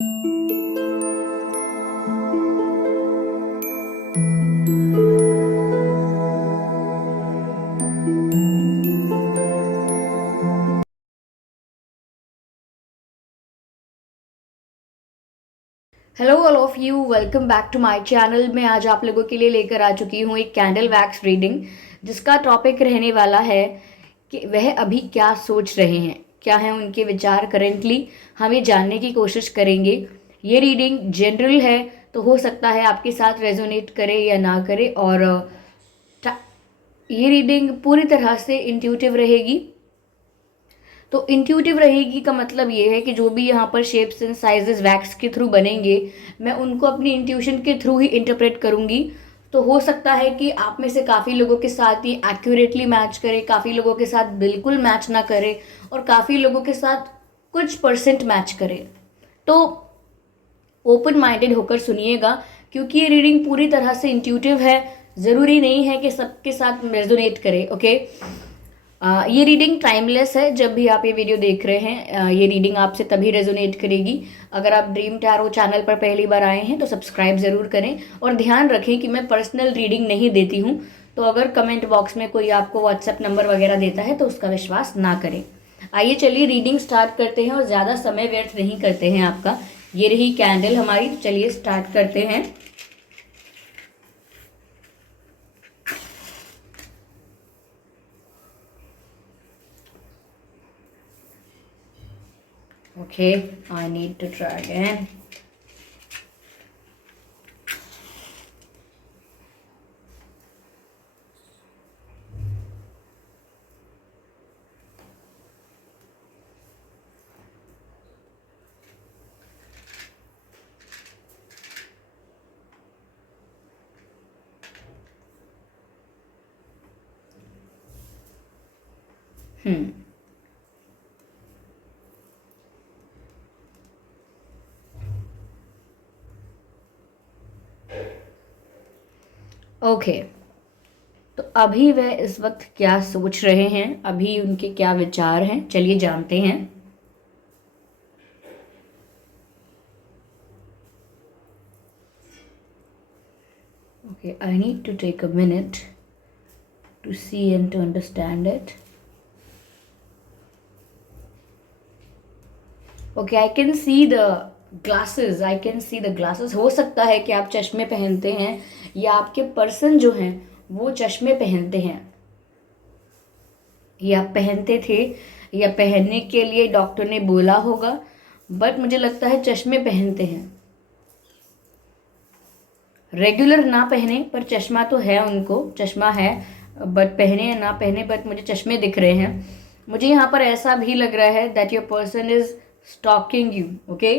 Hello all of you, welcome back to my channel. मैं आज आप लोगों के लिए लेकर आ चुकी हूँ एक कैंडल वैक्स रीडिंग, जिसका टॉपिक रहने वाला है कि वह अभी क्या सोच रहे हैं, क्या है उनके विचार करेंटली। हम ये जानने की कोशिश करेंगे। ये रीडिंग जनरल है, तो हो सकता है आपके साथ रेजोनेट करे या ना करे। और ये रीडिंग पूरी तरह से इंट्यूटिव रहेगी। तो इंट्यूटिव रहेगी का मतलब ये है कि जो भी यहाँ पर शेप्स एंड साइजेस वैक्स के थ्रू बनेंगे, मैं उनको अपनी इंट्यूशन के थ्रू ही इंटरप्रेट करूँगी। तो हो सकता है कि आप में से काफ़ी लोगों के साथ ये एक्यूरेटली मैच करे, काफ़ी लोगों के साथ बिल्कुल मैच ना करे, और काफ़ी लोगों के साथ कुछ परसेंट मैच करे। तो ओपन माइंडेड होकर सुनिएगा, क्योंकि ये रीडिंग पूरी तरह से इंट्यूटिव है। ज़रूरी नहीं है कि सबके साथ रेजोनेट करे। ओके, ये रीडिंग टाइमलेस है। जब भी आप ये वीडियो देख रहे हैं, ये रीडिंग आपसे तभी रेजोनेट करेगी। अगर आप ड्रीम टैरो चैनल पर पहली बार आए हैं तो सब्सक्राइब ज़रूर करें, और ध्यान रखें कि मैं पर्सनल रीडिंग नहीं देती हूँ। तो अगर कमेंट बॉक्स में कोई आपको व्हाट्सएप नंबर वगैरह देता है तो उसका विश्वास ना करें। आइए चलिए रीडिंग स्टार्ट करते हैं, और ज़्यादा समय व्यर्थ नहीं करते हैं आपका। ये रही कैंडल हमारी, चलिए स्टार्ट करते हैं। Okay, I need to try again. Hmm okay, तो अभी वह इस वक्त क्या सोच रहे हैं, अभी उनके क्या विचार हैं, चलिए जानते हैं। Okay, I need to take a minute to see and to understand it. Okay, I can see the glasses, I can see the glasses. हो सकता है कि आप चश्मे पहनते हैं, या आपके पर्सन जो हैं वो चश्मे पहनते हैं, या पहनते थे, या पहनने के लिए डॉक्टर ने बोला होगा। बट मुझे लगता है चश्मे पहनते हैं। रेगुलर ना पहने पर चश्मा तो है, उनको चश्मा है। बट पहने या ना पहने, बट मुझे चश्मे दिख रहे हैं। मुझे यहाँ पर ऐसा भी लग रहा है that your person is stalking you. Okay,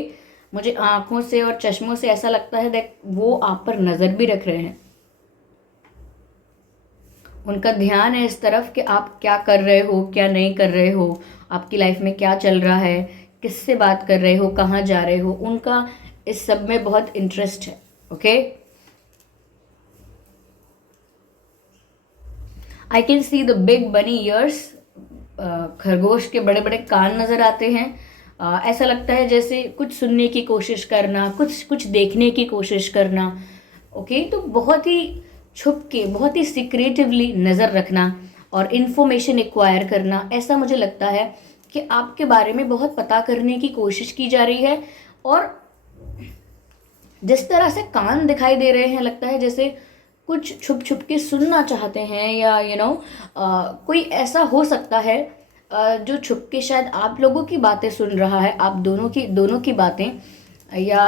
मुझे आंखों से और चश्मों से ऐसा लगता है दैट वो आप पर नज़र भी रख रहे हैं। उनका ध्यान है इस तरफ कि आप क्या कर रहे हो, क्या नहीं कर रहे हो, आपकी लाइफ में क्या चल रहा है, किससे बात कर रहे हो, कहाँ जा रहे हो। उनका इस सब में बहुत इंटरेस्ट है। Okay, I can see the big बनी ईयर्स। खरगोश के बड़े बड़े कान नजर आते हैं। ऐसा लगता है जैसे कुछ सुनने की कोशिश करना, कुछ कुछ देखने की कोशिश करना। ओके, तो बहुत ही छुप के, बहुत ही सीक्रेटिवली नज़र रखना और इन्फॉर्मेशन एक्वायर करना। ऐसा मुझे लगता है कि आपके बारे में बहुत पता करने की कोशिश की जा रही है। और जिस तरह से कान दिखाई दे रहे हैं, लगता है जैसे कुछ छुप छुप के सुनना चाहते हैं, या कोई ऐसा हो सकता है जो छुप के शायद आप लोगों की बातें सुन रहा है, आप दोनों की बातें। या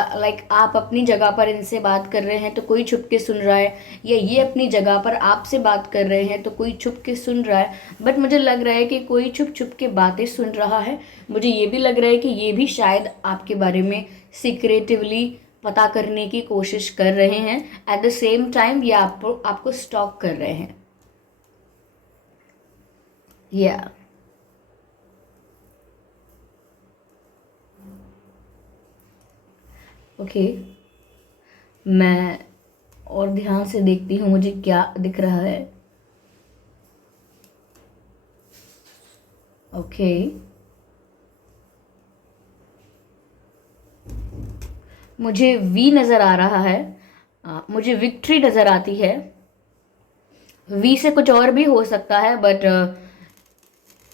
आप अपनी जगह पर इनसे बात कर रहे हैं तो कोई छुप के सुन रहा है, या ये अपनी जगह पर आपसे बात कर रहे हैं तो कोई छुप के सुन रहा है। बट मुझे लग रहा है कि कोई छुप छुप के बातें सुन रहा है। मुझे ये भी लग रहा है कि ये भी शायद आपके बारे में सीक्रेटिवली पता करने की कोशिश कर रहे हैं। एट द सेम टाइम ये आपको स्टॉक कर रहे हैं। या ओके, मैं और ध्यान से देखती हूँ मुझे क्या दिख रहा है। ओके, मुझे वी नज़र आ रहा है, मुझे विक्ट्री नज़र आती है। वी से कुछ और भी हो सकता है, but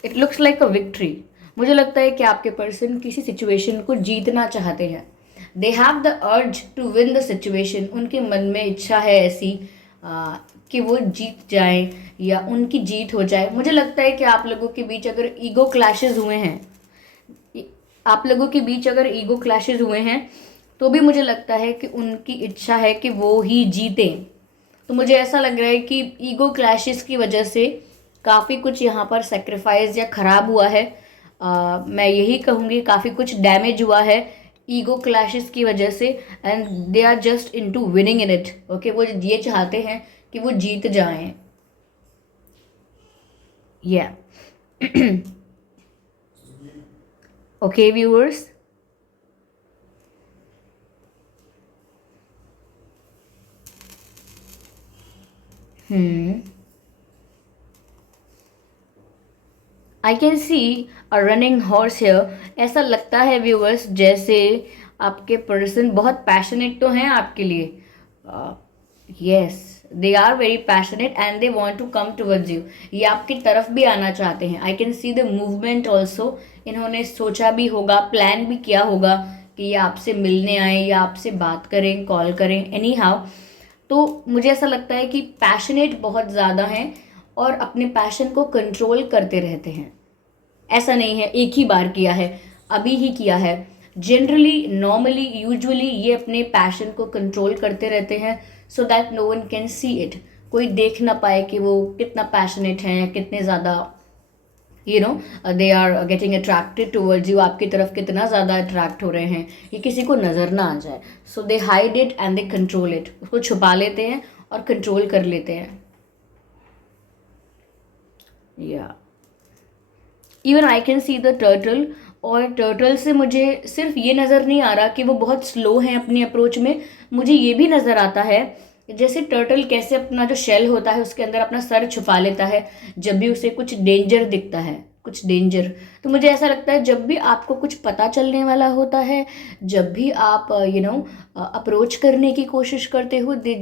it looks like a victory. मुझे लगता है कि आपके पर्सन किसी सिचुएशन को जीतना चाहते हैं। They have the urge to win the situation. उनके मन में इच्छा है ऐसी कि वो जीत जाए या उनकी जीत हो जाए। मुझे लगता है कि आप लोगों के बीच अगर ईगो क्लैशेस हुए हैं, तो भी मुझे लगता है कि उनकी इच्छा है कि वो ही जीते। तो मुझे ऐसा लग रहा है कि ईगो क्लैशेस की वजह से काफ़ी कुछ यहाँ पर सेक्रीफाइस या ख़राब हुआ है। मैं यही कहूँगी काफ़ी कुछ डैमेज हुआ है ईगो क्लैशेस की वजह से, and they are just into winning in it. Okay, वो ये चाहते हैं कि वो जीत जाएं। या okay viewers, I can see a running horse here. ऐसा लगता है व्यूअर्स जैसे आपके पर्सन बहुत पैशनेट तो हैं आपके लिए। Yes, they are very passionate and they want to come towards you. ये आपकी तरफ भी आना चाहते हैं। I can see the movement also. इन्होंने सोचा भी होगा, प्लान भी किया होगा कि ये आपसे मिलने आए या आपसे बात करें, कॉल करें, एनी हाउ। तो मुझे ऐसा लगता है कि पैशनेट बहुत ज़्यादा हैं और अपने पैशन को कंट्रोल करते रहते हैं। ऐसा नहीं है एक ही बार किया है, अभी ही किया है। जनरली, नॉर्मली, यूजुअली ये अपने पैशन को कंट्रोल करते रहते हैं so that no one can see it. कोई देख ना पाए कि वो कितना पैशनेट हैं, कितने ज़्यादा they are getting attracted towards you, आपकी तरफ कितना ज़्यादा अट्रैक्ट हो रहे हैं, ये किसी को नज़र ना आ जाए। So they hide it and they control it. उसको छुपा लेते हैं और कंट्रोल कर लेते हैं। या even I can see the turtle. और टर्टल से मुझे सिर्फ ये नज़र नहीं आ रहा कि वो बहुत स्लो हैं अपनी अप्रोच में, मुझे ये भी नज़र आता है जैसे टर्टल कैसे अपना जो शेल होता है उसके अंदर अपना सर छुपा लेता है जब भी उसे कुछ डेंजर दिखता है, कुछ डेंजर। तो मुझे ऐसा लगता है जब भी आपको कुछ पता चलने वाला होता है, जब भी आप अप्रोच करने की कोशिश करते हो, दे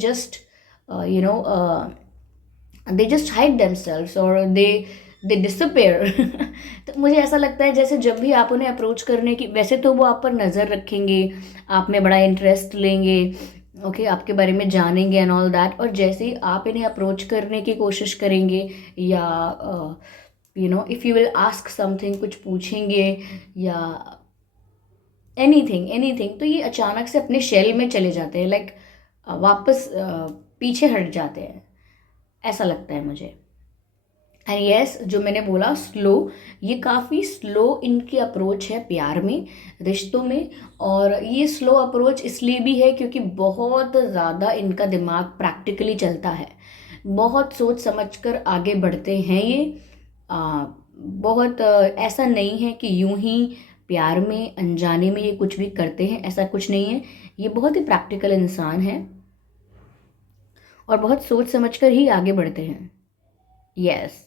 जस्ट हाइड देमसेल्व्स और दे डिसअपेयर। तो मुझे ऐसा लगता है जैसे जब भी आप उन्हें अप्रोच करने की, वैसे तो वो आप पर नज़र रखेंगे, आप में बड़ा इंटरेस्ट लेंगे, ओके, आपके बारे में जानेंगे एंड ऑल दैट, और जैसे ही आप इन्हें अप्रोच करने की कोशिश करेंगे या if you will ask something, कुछ पूछेंगे या एनीथिंग, तो ये अचानक से अपने शेल में चले जाते हैं, लाइक वापस पीछे हट जाते हैं, ऐसा लगता है मुझे। एंड यस, जो मैंने बोला स्लो, ये काफ़ी स्लो इनकी अप्रोच है प्यार में, रिश्तों में। और ये स्लो अप्रोच इसलिए भी है क्योंकि बहुत ज़्यादा इनका दिमाग प्रैक्टिकली चलता है, बहुत सोच समझकर आगे बढ़ते हैं ये। बहुत ऐसा नहीं है कि यूं ही प्यार में, अनजाने में ये कुछ भी करते हैं, ऐसा कुछ नहीं है। ये बहुत ही प्रैक्टिकल इंसान है और बहुत सोच समझकर ही आगे बढ़ते हैं। यस,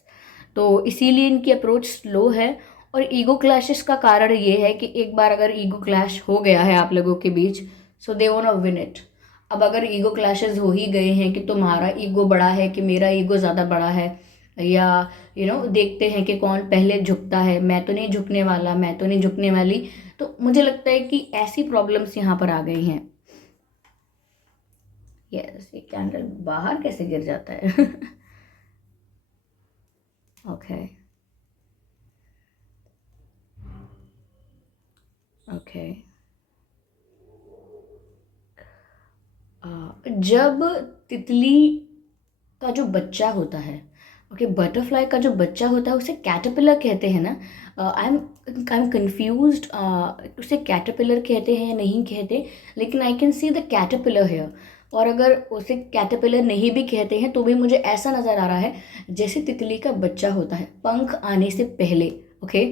तो इसीलिए इनकी अप्रोच स्लो है। और ईगो क्लैशेस का कारण ये है कि एक बार अगर ईगो क्लैश हो गया है आप लोगों के बीच, so they want to win it. अब अगर ईगो क्लैशेस हो ही गए हैं कि तुम्हारा ईगो बड़ा है कि मेरा ईगो ज़्यादा बड़ा है, या देखते हैं कि कौन पहले झुकता है, मैं तो नहीं झुकने वाला, मैं तो नहीं झुकने वाली, तो मुझे लगता है कि ऐसी प्रॉब्लम्स यहाँ पर आ गई हैं। यस, ये कैंडल बाहर कैसे गिर जाता है? Okay okay. जब तितली का जो बच्चा होता है, ओके, बटरफ्लाई का जो बच्चा होता है उसे कैटरपिलर कहते हैं ना। आई एम कंफ्यूज्ड, उसे कैटरपिलर कहते हैं या नहीं कहते, लेकिन I can see the caterpillar here. और अगर उसे कैटरपिलर नहीं भी कहते हैं तो भी मुझे ऐसा नज़र आ रहा है जैसे तितली का बच्चा होता है पंख आने से पहले, ओके,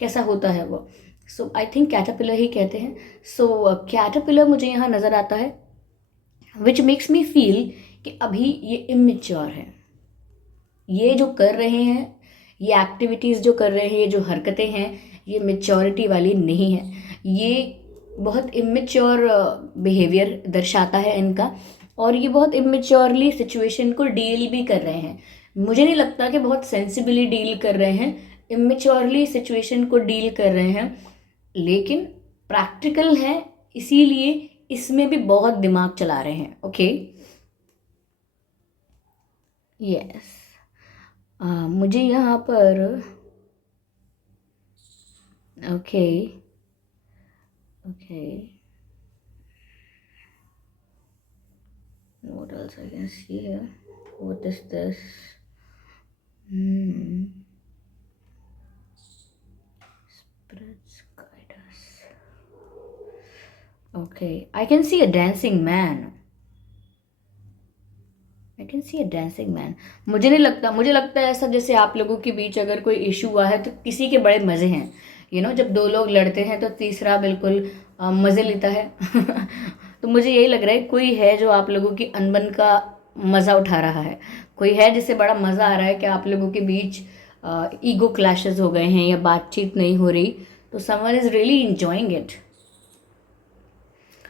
कैसा होता है वो। सो आई थिंक कैटरपिलर ही कहते हैं। सो कैटरपिलर मुझे यहाँ नज़र आता है, विच मेक्स मी फील कि अभी ये इमेच्योर है। ये जो कर रहे हैं, ये एक्टिविटीज़ जो कर रहे हैं, ये जो हरकतें हैं, ये मेच्योरिटी वाली नहीं है। ये बहुत इमेच्योर बिहेवियर दर्शाता है इनका, और ये बहुत इमेच्योरली सिचुएशन को डील भी कर रहे हैं। मुझे नहीं लगता कि बहुत सेंसिबली डील कर रहे हैं, इमेच्योरली सिचुएशन को डील कर रहे हैं, लेकिन प्रैक्टिकल है, इसीलिए इसमें भी बहुत दिमाग चला रहे हैं। Okay, yes. मुझे यहाँ पर okay okay, what else I can see here? What is this? Spirits guide us. Okay, I can see a dancing man. I can see a dancing man. मुझे नहीं लगता, मुझे लगता है ऐसा जैसे आप लोगों के बीच अगर कोई इशू हुआ है तो किसी के बड़े मज़े हैं, जब दो लोग लड़ते हैं तो तीसरा बिल्कुल मज़े लेता है। तो मुझे यही लग रहा है कोई है जो आप लोगों की अनबन का मज़ा उठा रहा है, कोई है जिससे बड़ा मज़ा आ रहा है कि आप लोगों के बीच ईगो क्लैशेस हो गए हैं या बातचीत नहीं हो रही, तो someone is really enjoying it.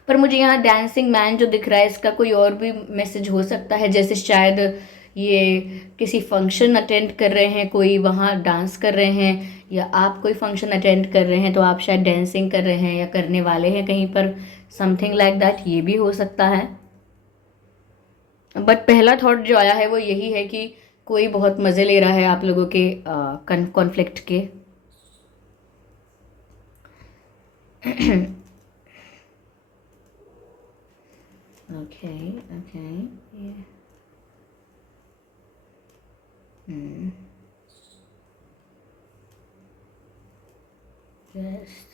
पर मुझे यहाँ डांसिंग मैन जो दिख रहा है, इसका कोई और भी मैसेज हो सकता है, जैसे शायद ये किसी फंक्शन अटेंड कर रहे हैं, कोई वहाँ डांस कर रहे हैं, या आप कोई फंक्शन अटेंड कर रहे हैं तो आप शायद डांसिंग कर रहे हैं या करने वाले हैं कहीं पर, समथिंग लाइक दैट, ये भी हो सकता है। बट पहला थॉट जो आया है वो यही है कि कोई बहुत मज़े ले रहा है आप लोगों के कॉन्फ्लिक्ट के। Okay, okay, yeah. Just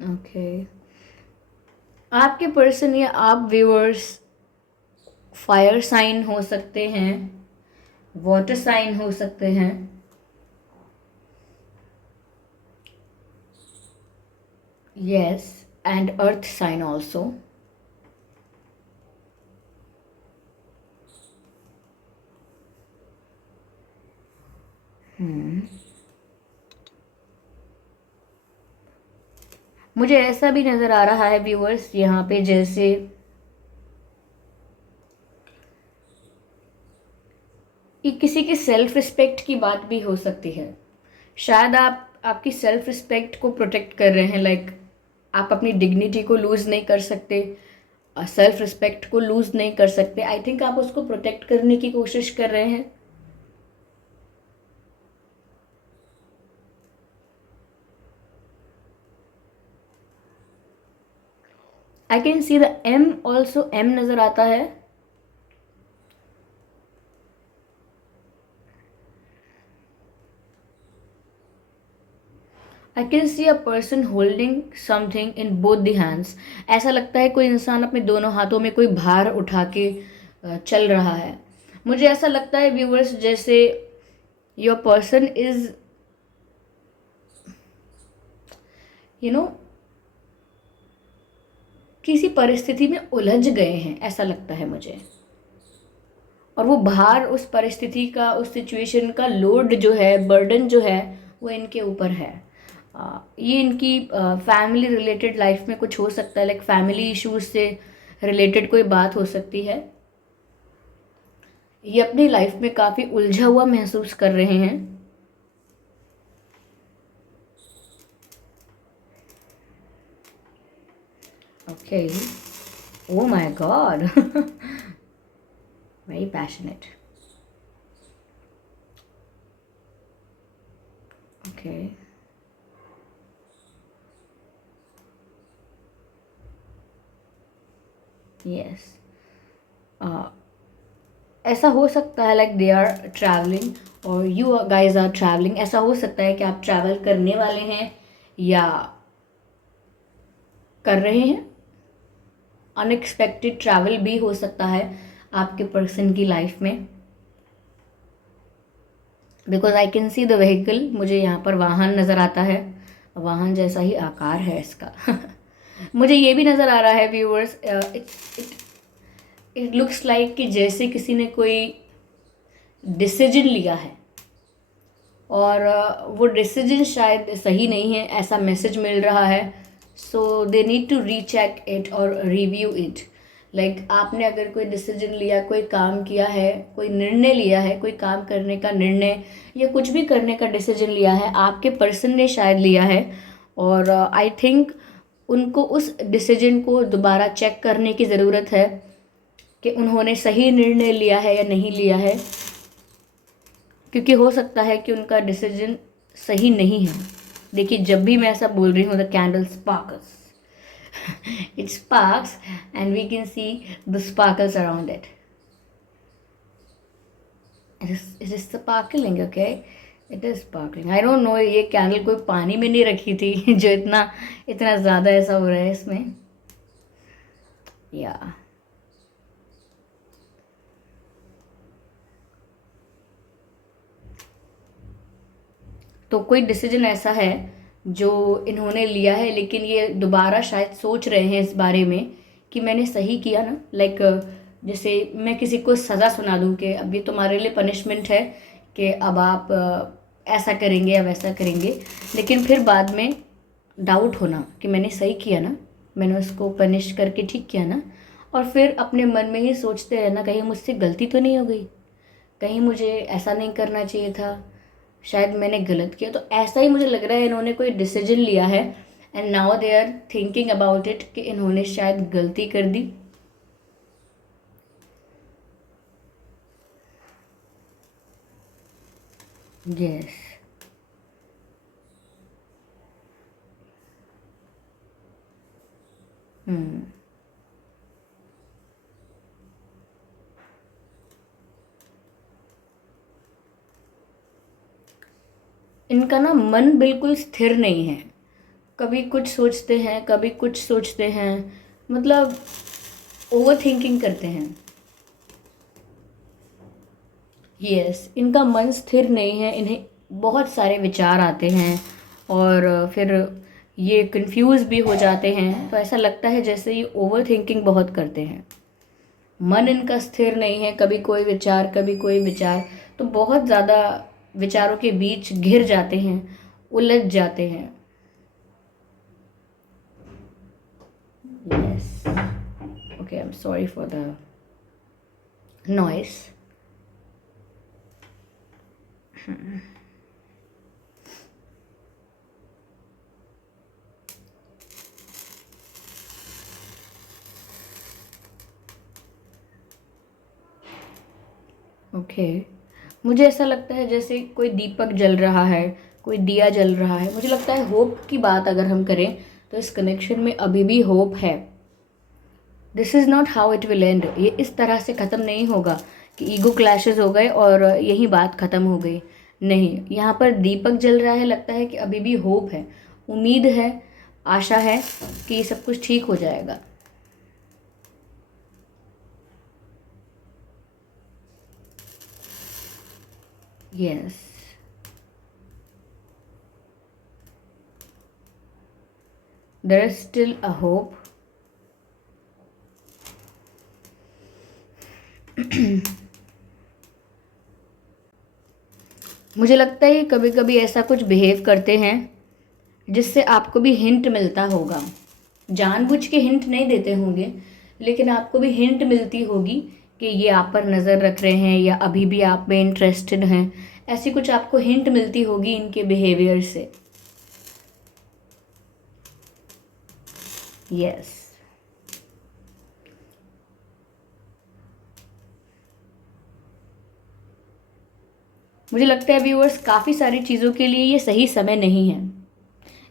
okay. आपके पर्सन या आप व्यूअर्स फायर साइन हो सकते हैं, वाटर साइन हो सकते हैं, yes, and earth sign also. मुझे ऐसा भी नज़र आ रहा है व्यूअर्स यहाँ पे, जैसे कि किसी की सेल्फ रिस्पेक्ट की बात भी हो सकती है। शायद आप आपकी सेल्फ रिस्पेक्ट को प्रोटेक्ट कर रहे हैं, लाइक आप अपनी डिग्निटी को लूज़ नहीं कर सकते, सेल्फ रिस्पेक्ट को लूज़ नहीं कर सकते। आई थिंक आप उसको प्रोटेक्ट करने की कोशिश कर रहे हैं। I can see the M also, M नज़र आता है। I can see a person holding something in both the hands. ऐसा लगता है कोई इंसान अपने दोनों हाथों में कोई भार उठा के चल रहा है। मुझे ऐसा लगता है व्यूवर्स जैसे योर पर्सन इज किसी परिस्थिति में उलझ गए हैं, ऐसा लगता है मुझे, और वो भार उस परिस्थिति का, उस सिचुएशन का लोड जो है, बर्डन जो है, वो इनके ऊपर है। ये इनकी फैमिली रिलेटेड लाइफ में कुछ हो सकता है, लाइक फैमिली इश्यूज से रिलेटेड कोई बात हो सकती है। ये अपनी लाइफ में काफ़ी उलझा हुआ महसूस कर रहे हैं। Okay, oh my God, very passionate. Okay, yes, ऐसा हो सकता है लाइक दे आर ट्रैवलिंग और यू गाइज आर ट्रैवलिंग। ऐसा हो सकता है कि आप ट्रैवल करने वाले हैं या कर रहे हैं। अनएक्सपेक्टेड ट्रैवल भी हो सकता है आपके पर्सन की लाइफ में, because I can see the vehicle. मुझे यहाँ पर वाहन नज़र आता है, वाहन जैसा ही आकार है इसका। मुझे ये भी नज़र आ रहा है व्यूअर्स, इट लुक्स लाइक कि जैसे किसी ने कोई डिसीजन लिया है और वो डिसीजन शायद सही नहीं है, ऐसा मैसेज मिल रहा है। So they need to recheck it और रिव्यू इट। लाइक आपने अगर कोई डिसीजन लिया, कोई काम किया है, कोई निर्णय लिया है, कोई काम करने का निर्णय या कुछ भी करने का डिसीजन लिया है, आपके पर्सन ने शायद लिया है, और आई थिंक उनको उस डिसीजन को दोबारा चेक करने की ज़रूरत है कि उन्होंने सही निर्णय लिया है या नहीं लिया है, क्योंकि हो सकता है कि उनका डिसीजन सही नहीं है। देखिए, जब भी मैं ऐसा बोल रही हूँ, the candle sparkles, it sparks and we can see the sparkles around it. It is sparkling, okay? It is sparkling. I don't know, ये कैंडल कोई पानी में नहीं रखी थी जो इतना इतना ज़्यादा ऐसा हो रहा है इसमें, या तो कोई डिसीजन ऐसा है जो इन्होंने लिया है, लेकिन ये दोबारा शायद सोच रहे हैं इस बारे में कि मैंने सही किया ना। लाइक जैसे मैं किसी को सज़ा सुना दूँ कि अब ये तुम्हारे लिए पनिशमेंट है कि अब आप ऐसा करेंगे या वैसा करेंगे, लेकिन फिर बाद में डाउट होना कि मैंने सही किया ना, मैंने उसको पनिश करके ठीक किया ना, और फिर अपने मन में ही सोचते रहना कहीं मुझसे गलती तो नहीं हो गई, कहीं मुझे ऐसा नहीं करना चाहिए था, शायद मैंने गलत किया। तो ऐसा ही मुझे लग रहा है इन्होंने कोई डिसीजन लिया है and now they are thinking about it कि इन्होंने शायद गलती कर दी। यस, इनका ना मन बिल्कुल स्थिर नहीं है, कभी कुछ सोचते हैं, कभी कुछ सोचते हैं, मतलब ओवर थिंकिंग करते हैं। यस, इनका मन स्थिर नहीं है, इन्हें बहुत सारे विचार आते हैं और फिर ये कंफ्यूज भी हो जाते हैं। तो ऐसा लगता है जैसे ये ओवर थिंकिंग बहुत करते हैं, मन इनका स्थिर नहीं है, कभी कोई विचार कभी कोई विचार, तो बहुत ज़्यादा विचारों के बीच घिर जाते हैं, उलझ जाते हैं। Yes, okay, I am sorry for the noise. Okay, मुझे ऐसा लगता है जैसे कोई दीपक जल रहा है, कोई दिया जल रहा है। मुझे लगता है होप की बात अगर हम करें तो इस कनेक्शन में अभी भी होप है। This is not how it will and. ये इस तरह से ख़त्म नहीं होगा कि ईगो क्लैशेस हो गए और यही बात ख़त्म हो गई। नहीं, यहाँ पर दीपक जल रहा है, लगता है कि अभी भी होप है, उम्मीद है, आशा है कि ये सब कुछ ठीक हो जाएगा। Yes, there is still a hope. मुझे लगता है कभी कभी ऐसा कुछ बिहेव करते हैं जिससे आपको भी हिंट मिलता होगा, जानबूझ के हिंट नहीं देते होंगे, लेकिन आपको भी हिंट मिलती होगी कि ये आप पर नज़र रख रहे हैं या अभी भी आप में इंटरेस्टेड हैं। ऐसी कुछ आपको हिंट मिलती होगी इनके बिहेवियर से। यस, मुझे लगता है व्यूअर्स काफ़ी सारी चीज़ों के लिए ये सही समय नहीं है,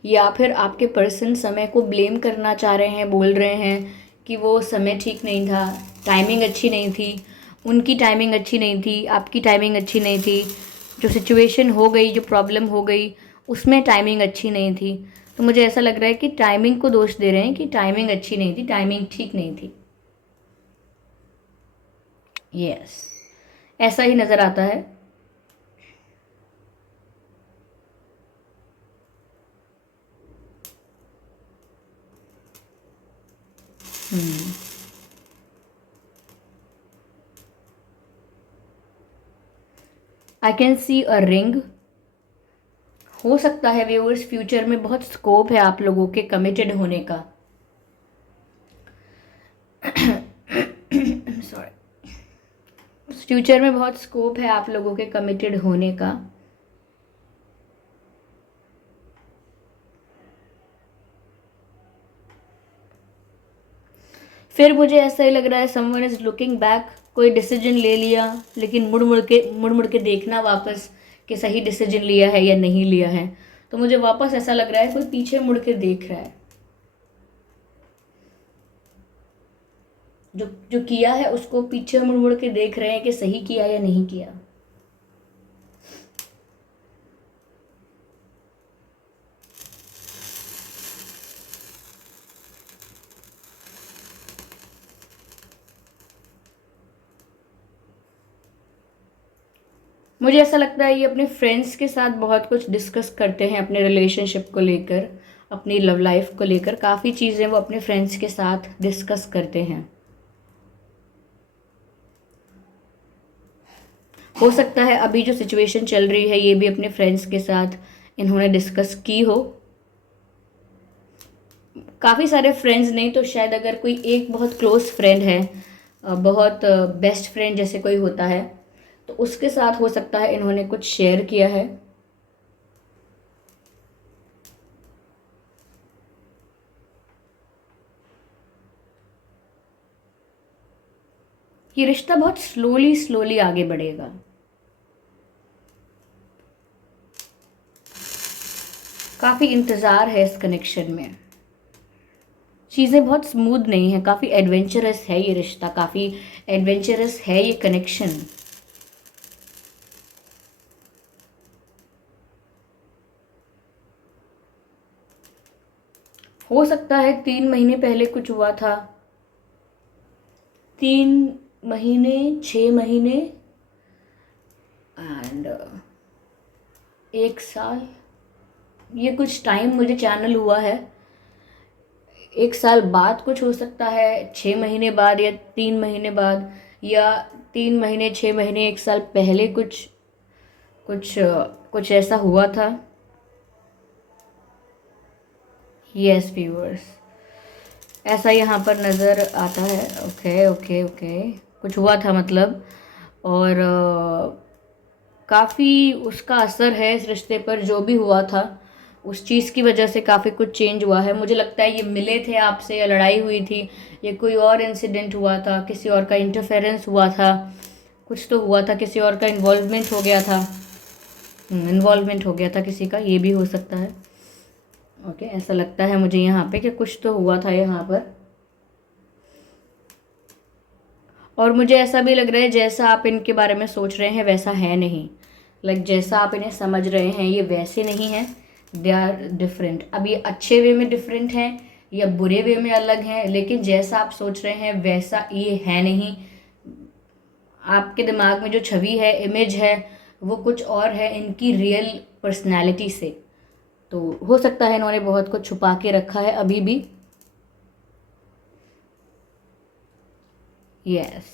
या फिर आपके पर्सन समय को ब्लेम करना चाह रहे हैं, बोल रहे हैं कि वो समय ठीक नहीं था, टाइमिंग अच्छी नहीं थी, उनकी टाइमिंग अच्छी नहीं थी, आपकी टाइमिंग अच्छी नहीं थी, जो सिचुएशन हो गई, जो प्रॉब्लम हो गई, उसमें टाइमिंग अच्छी नहीं थी। तो मुझे ऐसा लग रहा है कि टाइमिंग को दोष दे रहे हैं कि टाइमिंग अच्छी नहीं थी, टाइमिंग ठीक नहीं थी। यस, ऐसा ही नज़र आता है। I can see a ring. हो सकता है व्यूअर्स फ्यूचर में बहुत स्कोप है आप लोगों के कमिटेड होने का। सॉरी, फ्यूचर में बहुत स्कोप है आप लोगों के कमिटेड होने का। फिर मुझे ऐसा ही लग रहा है समवन इज लुकिंग बैक, कोई डिसीजन ले लिया लेकिन मुड़ मुड़ के देखना वापस कि सही डिसीजन लिया है या नहीं लिया है। तो मुझे वापस ऐसा लग रहा है कोई पीछे मुड़ के देख रहा है, जो जो किया है उसको पीछे मुड़ मुड़ के देख रहे हैं कि सही किया या नहीं किया। मुझे ऐसा लगता है ये अपने फ्रेंड्स के साथ बहुत कुछ डिस्कस करते हैं अपने रिलेशनशिप को लेकर, अपनी लव लाइफ को लेकर काफ़ी चीज़ें वो अपने फ्रेंड्स के साथ डिस्कस करते हैं। हो सकता है अभी जो सिचुएशन चल रही है ये भी अपने फ्रेंड्स के साथ इन्होंने डिस्कस की हो। काफ़ी सारे फ्रेंड्स नहीं तो शायद अगर कोई एक बहुत क्लोज फ्रेंड है, बहुत बेस्ट फ्रेंड जैसे कोई होता है, तो उसके साथ हो सकता है इन्होंने कुछ शेयर किया है। ये रिश्ता बहुत स्लोली स्लोली आगे बढ़ेगा। काफ़ी इंतज़ार है इस कनेक्शन में, चीज़ें बहुत स्मूथ नहीं हैं, काफ़ी एडवेंचरस है ये रिश्ता, काफ़ी एडवेंचरस है ये कनेक्शन। हो सकता है 3 महीने पहले कुछ हुआ था, 3 महीने 6 महीने एंड 1 साल, ये कुछ टाइम मुझे चैनल हुआ है। 1 साल बाद कुछ हो सकता है, 6 महीने बाद या 3 महीने बाद, या 3 महीने 6 महीने 1 साल पहले कुछ कुछ कुछ ऐसा हुआ था। यस व्यूअर्स, ऐसा यहाँ पर नज़र आता है। ओके ओके ओके, कुछ हुआ था मतलब, और काफ़ी उसका असर है इस रिश्ते पर। जो भी हुआ था उस चीज़ की वजह से काफ़ी कुछ चेंज हुआ है। मुझे लगता है ये मिले थे आपसे या लड़ाई हुई थी, ये कोई और इंसिडेंट हुआ था, किसी और का इंटरफेरेंस हुआ था, कुछ तो हुआ था, किसी और का इन्वॉल्वमेंट हो गया था, इन्वॉल्वमेंट हो गया था किसी का, ये भी हो सकता है। ओके, ऐसा लगता है मुझे यहाँ पे कि कुछ तो हुआ था यहाँ पर। और मुझे ऐसा भी लग रहा है जैसा आप इनके बारे में सोच रहे हैं वैसा है नहीं, लाइक जैसा आप इन्हें समझ रहे हैं ये वैसे नहीं है, दे आर डिफरेंट। अब ये अच्छे वे में डिफरेंट हैं या बुरे वे में अलग हैं, लेकिन जैसा आप सोच रहे हैं वैसा ये है नहीं। आपके दिमाग में जो छवि है, इमेज है, वो कुछ और है इनकी रियल पर्सनैलिटी से। तो हो सकता है इन्होंने बहुत कुछ छुपा के रखा है अभी भी। यस,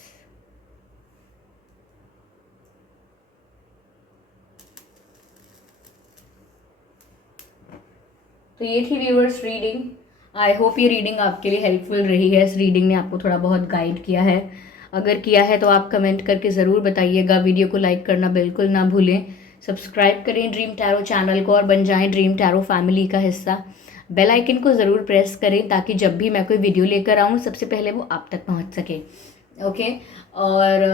तो ये थी व्यूअर्स रीडिंग। आई होप ये रीडिंग आपके लिए हेल्पफुल रही है, इस रीडिंग ने आपको थोड़ा बहुत गाइड किया है। अगर किया है तो आप कमेंट करके ज़रूर बताइएगा। वीडियो को लाइक करना बिल्कुल ना भूलें। सब्सक्राइब करें ड्रीम टैरो चैनल को और बन जाएं ड्रीम टैरो फैमिली का हिस्सा। बेल आइकन को ज़रूर प्रेस करें ताकि जब भी मैं कोई वीडियो लेकर आऊँ सबसे पहले वो आप तक पहुँच सके। ओके, और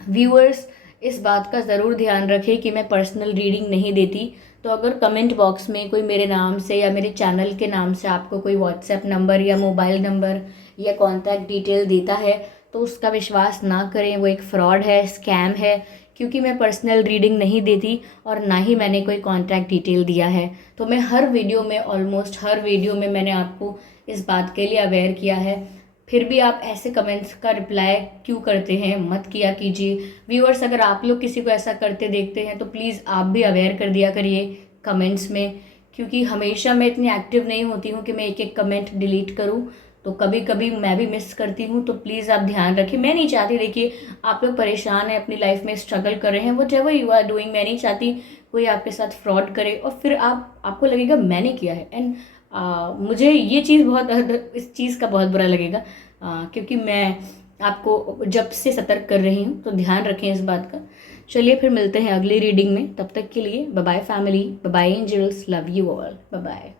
व्यूअर्स इस बात का ज़रूर ध्यान रखें कि मैं पर्सनल रीडिंग नहीं देती। तो अगर कमेंट बॉक्स में कोई मेरे नाम से या मेरे चैनल के नाम से आपको कोई व्हाट्सएप नंबर या मोबाइल नंबर या कॉन्टैक्ट डिटेल देता है तो उसका विश्वास ना करें, वो एक फ्रॉड है, स्कैम है, क्योंकि मैं पर्सनल रीडिंग नहीं देती और ना ही मैंने कोई कॉन्टैक्ट डिटेल दिया है। तो मैं हर वीडियो में, ऑलमोस्ट हर वीडियो में मैंने आपको इस बात के लिए अवेयर किया है। फिर भी आप ऐसे कमेंट्स का रिप्लाई क्यों करते हैं, मत किया कीजिए। व्यूअर्स अगर आप लोग किसी को ऐसा करते देखते हैं तो प्लीज़ आप भी अवेयर कर दिया करिए कमेंट्स में, क्योंकि हमेशा मैं इतनी एक्टिव नहीं होती हूँ कि मैं एक एक कमेंट डिलीट करूँ। तो कभी कभी मैं भी मिस करती हूँ, तो प्लीज़ आप ध्यान रखिए। मैं नहीं चाहती, देखिए आप लोग परेशान हैं, अपनी लाइफ में स्ट्रगल कर रहे हैं, whatever you are doing, मैं नहीं चाहती कोई आपके साथ फ्रॉड करे और फिर आपको लगेगा मैंने किया है। एंड मुझे ये चीज़ बहुत इस चीज़ का बहुत बुरा लगेगा, क्योंकि मैं आपको जब से सतर्क कर रही हूँ, तो ध्यान रखें इस बात का। चलिए फिर मिलते हैं अगली रीडिंग में, तब तक के लिए bye bye family, bye bye angels, love you all, bye bye.